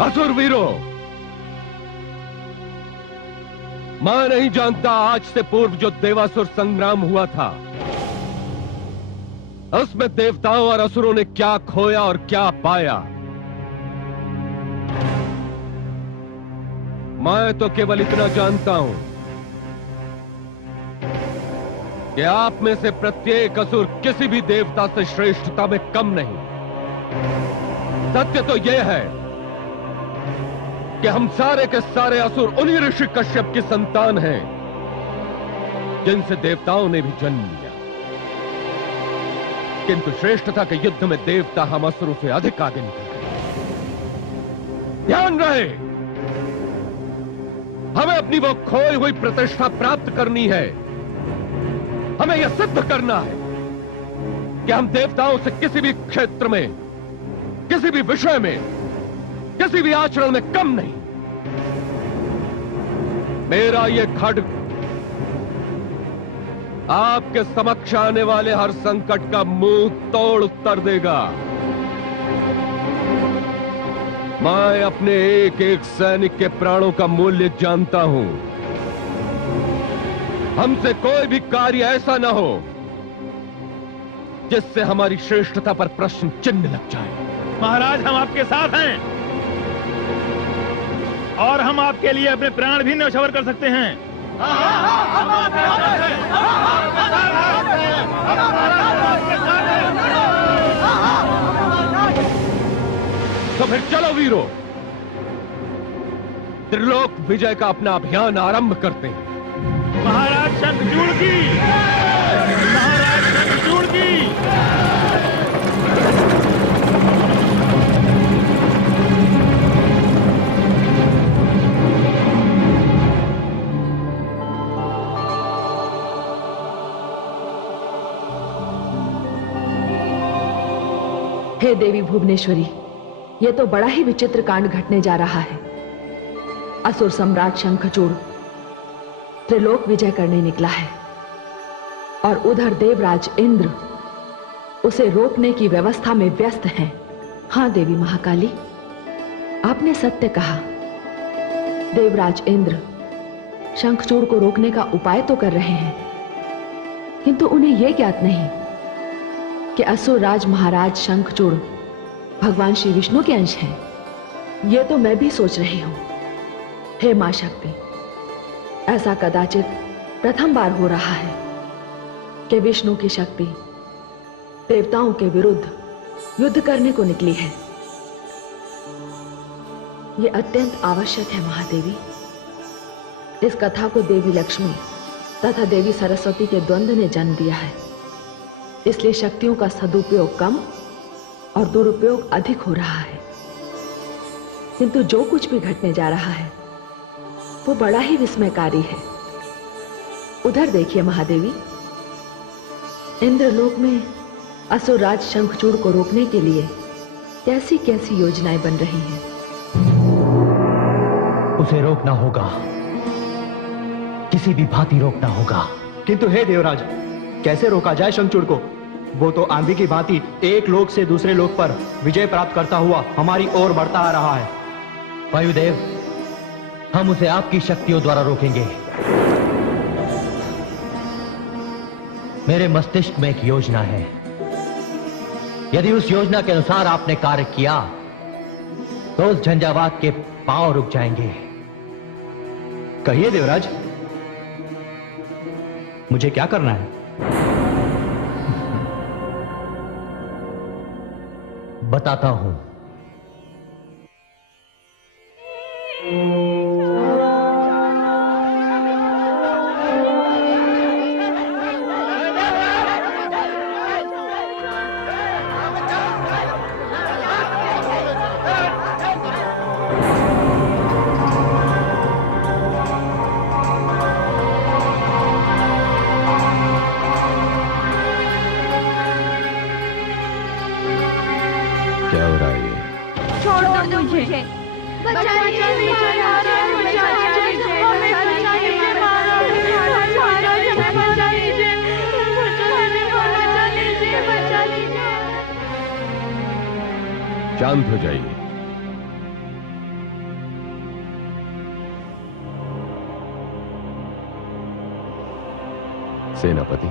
असुर वीरों, मैं नहीं जानता आज से पूर्व जो देवासुर संग्राम हुआ था उसमें देवताओं और असुरों ने क्या खोया और क्या पाया। मैं तो केवल इतना जानता हूं कि आप में से प्रत्येक असुर किसी भी देवता से श्रेष्ठता में कम नहीं। सत्य तो यह है कि हम सारे के सारे असुर उन्हीं ऋषि कश्यप की संतान हैं जिनसे देवताओं ने भी जन्म लिया, किंतु श्रेष्ठता के युद्ध में देवता हम असुरों से अधिक आगे निकल गए। ध्यान रहे, हमें अपनी वो खोई हुई प्रतिष्ठा प्राप्त करनी है। हमें यह सिद्ध करना है कि हम देवताओं से किसी भी क्षेत्र में, किसी भी विषय में, किसी भी आचरण में कम नहीं। मेरा यह खड्ग आपके समक्ष आने वाले हर संकट का मुंह तोड़ उत्तर देगा। मैं अपने एक एक सैनिक के प्राणों का मूल्य जानता हूं। हमसे कोई भी कार्य ऐसा ना हो जिससे हमारी श्रेष्ठता पर प्रश्न चिन्ह लग जाए। महाराज, हम आपके साथ हैं और हम आपके लिए अपने प्राण भी न्यौछावर कर सकते हैं। तो फिर चलो वीरों, त्रिलोक विजय का अपना अभियान आरंभ करते हैं। महाराज शंखचूड़ की, महाराज शंखचूड़ की। हे देवी भुवनेश्वरी, यह तो बड़ा ही विचित्र कांड घटने जा रहा है। असुर सम्राट शंखचूड़ त्रिलोक विजय करने निकला है और उधर देवराज इंद्र उसे रोकने की व्यवस्था में व्यस्त हैं। हां देवी महाकाली, आपने सत्य कहा। देवराज इंद्र शंखचूड़ को रोकने का उपाय तो कर रहे हैं, किंतु उन्हें यह ज्ञात नहीं कि असुर राज महाराज शंखचूड़ भगवान श्री विष्णु के अंश हैं। यह तो मैं भी सोच रही हूं। हे मां शक्ति, ऐसा कदाचित प्रथम बार हो रहा है कि विष्णु की शक्ति देवताओं के विरुद्ध युद्ध करने को निकली है। यह अत्यंत आवश्यक है महादेवी। इस कथा को देवी लक्ष्मी तथा देवी सरस्वती के द्वंद्व ने जन्म दिया है, इसलिए शक्तियों का सदुपयोग कम और दुरुपयोग अधिक हो रहा है। किंतु जो कुछ भी घटने जा रहा है वो बड़ा ही विस्मयकारी है। उधर देखिए महादेवी, इंद्रलोक में असुरराज शंखचूड़ को रोकने के लिए कैसी कैसी योजनाएं बन रही हैं। उसे रोकना होगा, किसी भी भांति रोकना होगा। किंतु हे देवराज, कैसे रोका जाए शंखचूड़ को? वो तो आंधी की भांति एक लोक से दूसरे लोक पर विजय प्राप्त करता हुआ हमारी ओर बढ़ता आ रहा है। वायुदेव, हम उसे आपकी शक्तियों द्वारा रोकेंगे। मेरे मस्तिष्क में एक योजना है। यदि उस योजना के अनुसार आपने कार्य किया तो उस झंझावात के पांव रुक जाएंगे। कहिए देवराज, मुझे क्या करना है? बताता हूं। क्या हो रहा है ये? छोड़ दो मुझे। शांत हो जाइए। सेनापति,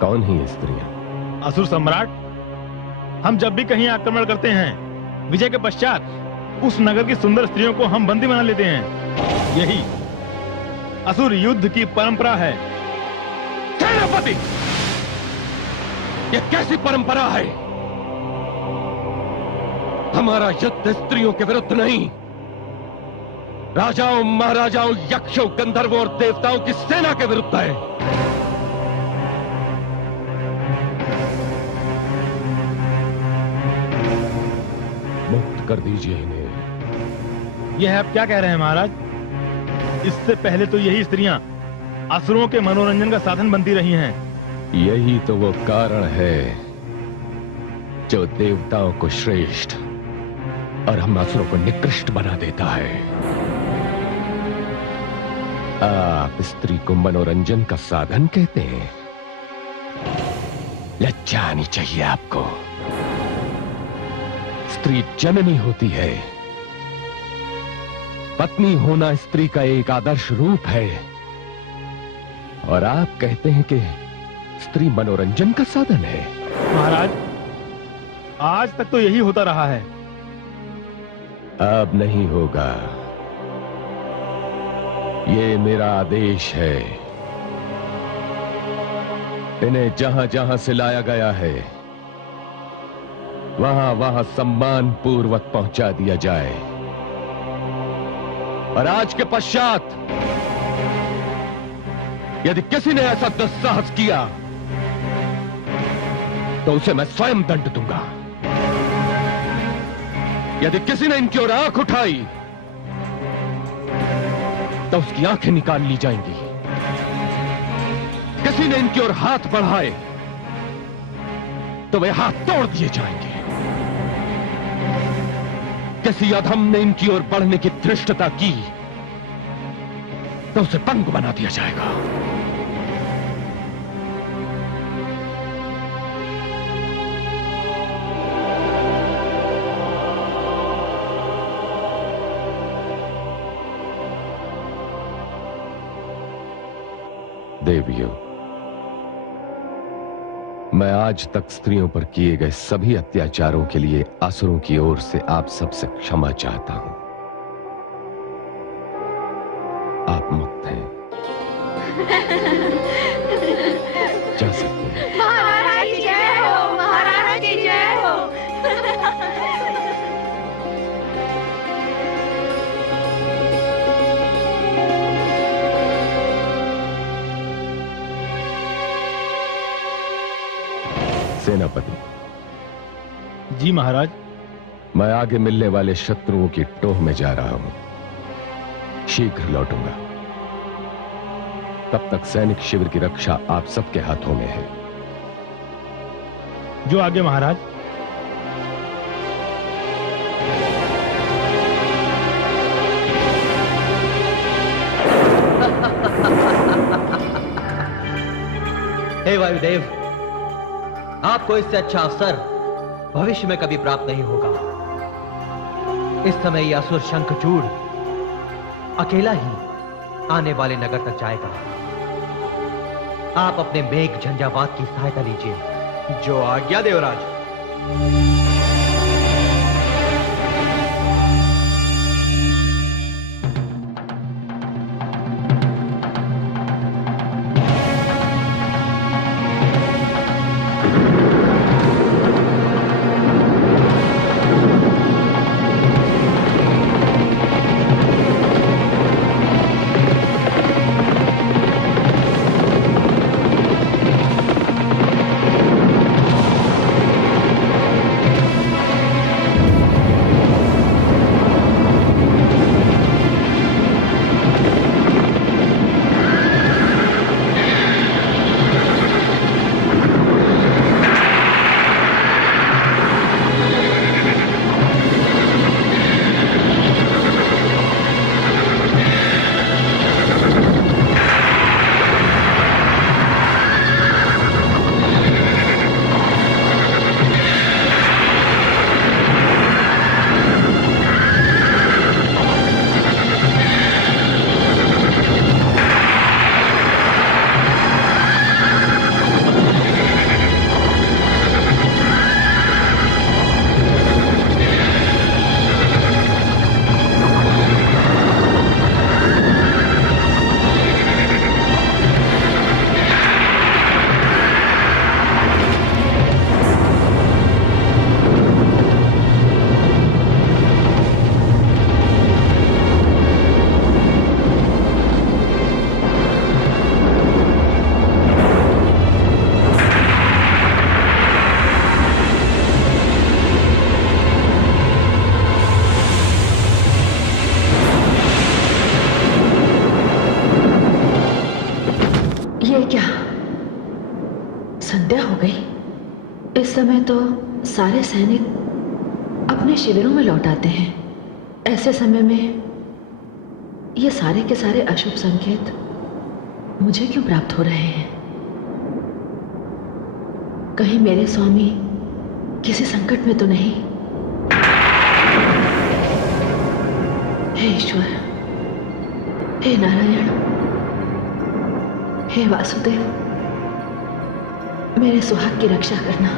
कौन ही स्त्रियां? असुर सम्राट, हम जब भी कहीं आक्रमण करते हैं, विजय के पश्चात उस नगर की सुंदर स्त्रियों को हम बंदी बना लेते हैं। यही असुर युद्ध की परंपरा है। सेनापति, यह कैसी परंपरा है? हमारा युद्ध स्त्रियों के विरुद्ध नहीं, राजाओं, महाराजाओं, यक्षों, गंधर्वों और देवताओं की सेना के विरुद्ध है। मुक्त कर दीजिए इन्हें। यह आप क्या कह रहे हैं महाराज? इससे पहले तो यही स्त्रियां असुरों के मनोरंजन का साधन बनती रही हैं। यही तो वो कारण है जो देवताओं को श्रेष्ठ और हम असुरों को निकृष्ट बना देता है। आप स्त्री को मनोरंजन का साधन कहते हैं? लज्जा आनी चाहिए आपको। स्त्री जननी होती है। पत्नी होना स्त्री का एक आदर्श रूप है, और आप कहते हैं कि स्त्री मनोरंजन का साधन है। महाराज, आज तक तो यही होता रहा है। अब नहीं होगा। ये मेरा आदेश है। इन्हें जहां जहां से लाया गया है, वहां वहां सम्मान पूर्वक पहुंचा दिया जाए, और आज के पश्चात यदि किसी ने ऐसा दुस्साहस किया तो उसे मैं स्वयं दंड दूंगा। यदि किसी ने इनकी ओर आंख उठाई तो उसकी आंखें निकाल ली जाएंगी। किसी ने इनकी ओर हाथ बढ़ाए तो वे हाथ तोड़ दिए जाएंगे। किसी अधम ने इनकी ओर बढ़ने की धृष्टता की तो उसे पंग बना दिया जाएगा। देवियों, मैं आज तक स्त्रियों पर किए गए सभी अत्याचारों के लिए असुरों की ओर से आप सबसे क्षमा चाहता हूं। आप मुक्त हैं। जा सकते हैं। महाराज की जय हो, महाराज की जय हो। सेनापति जी महाराज। मैं आगे मिलने वाले शत्रुओं की टोह में जा रहा हूं। शीघ्र लौटूंगा। तब तक सैनिक शिविर की रक्षा आप सबके हाथों में है। जो आगे महाराज। हे वायुदेव, आपको इससे अच्छा अवसर भविष्य में कभी प्राप्त नहीं होगा। इस समय यह असुर शंखचूड़ अकेला ही आने वाले नगर तक जाएगा। आप अपने मेघ झंझावात की सहायता लीजिए। जो आज्ञा देवराज। संध्या हो गई। इस समय तो सारे सैनिक अपने शिविरों में लौट आते हैं। ऐसे समय में ये सारे के सारे अशुभ संकेत मुझे क्यों प्राप्त हो रहे हैं? कहीं मेरे स्वामी किसी संकट में तो नहीं? हे ईश्वर, हे नारायण, हे वासुदेव, मेरे सुहाग की रक्षा करना।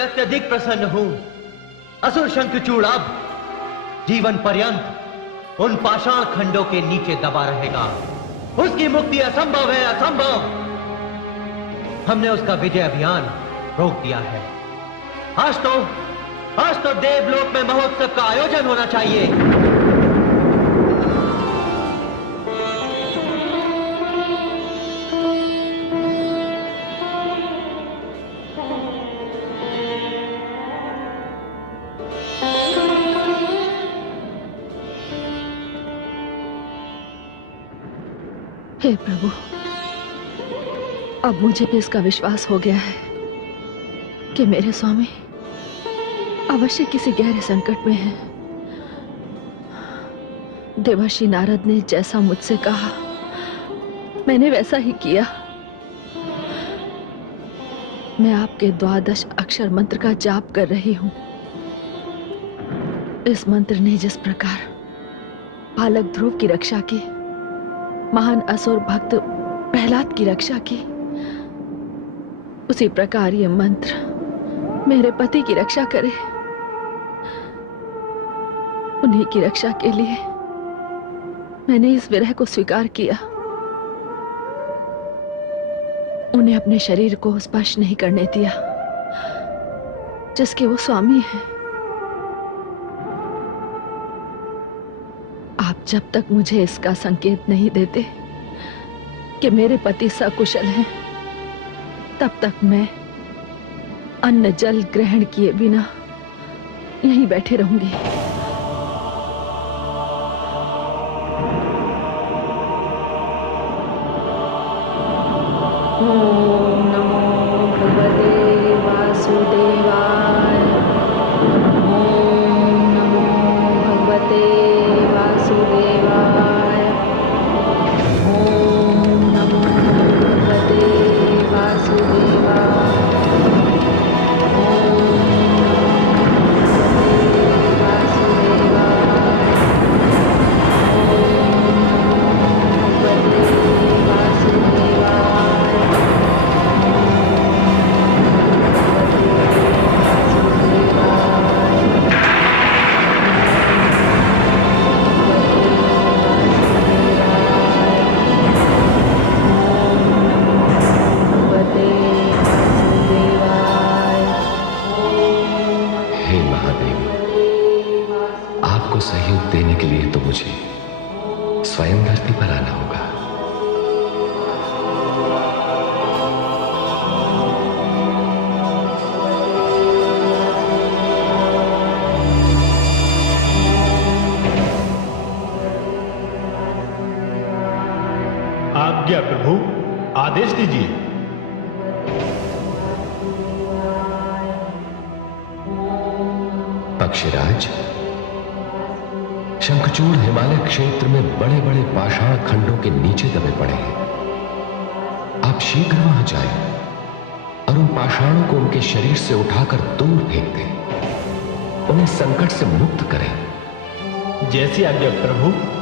अत्यधिक प्रसन्न हूं। असुर शंखचूड़ अब जीवन पर्यंत उन पाषाण खंडों के नीचे दबा रहेगा। उसकी मुक्ति असंभव है, असंभव। हमने उसका विजय अभियान रोक दिया है। आज तो देवलोक में महोत्सव का आयोजन होना चाहिए। हे प्रभु, अब मुझे भी इसका विश्वास हो गया है कि मेरे स्वामी अवश्य किसी गहरे संकट में हैं। देवर्षि नारद ने जैसा मुझसे कहा, मैंने वैसा ही किया। मैं आपके 12 अक्षर मंत्र का जाप कर रही हूं। इस मंत्र ने जिस प्रकार बालक ध्रुव की रक्षा की, महान असुर भक्त प्रहलाद की रक्षा की, उसी प्रकार ये मंत्र मेरे पति की रक्षा करे। उन्हीं की रक्षा के लिए मैंने इस विरह को स्वीकार किया। उन्हें अपने शरीर को स्पर्श नहीं करने दिया जिसके वो स्वामी हैं। आप जब तक मुझे इसका संकेत नहीं देते कि मेरे पति सकुशल हैं, तब तक मैं अन्न जल ग्रहण किए बिना यहीं बैठे रहूंगी। ओम नमो भगवते वासुदेवाय। ओम नमो भगवते वासुदेवाय। ओम नमो भगवते वासुदेवाय। सहयोग देने के लिए तो मुझे स्वयं धरती पर आना होगा। आज्ञा प्रभु, आदेश दीजिए। पक्षीराज, शंखचूड़ हिमालय क्षेत्र में बड़े बड़े पाषाण खंडों के नीचे दबे पड़े हैं। आप आप शीघ्र वहां जाएं और उन पाषाणों को उनके शरीर से उठाकर दूर फेंक दें, उन्हें संकट से मुक्त करें। जैसी आज्ञा प्रभु।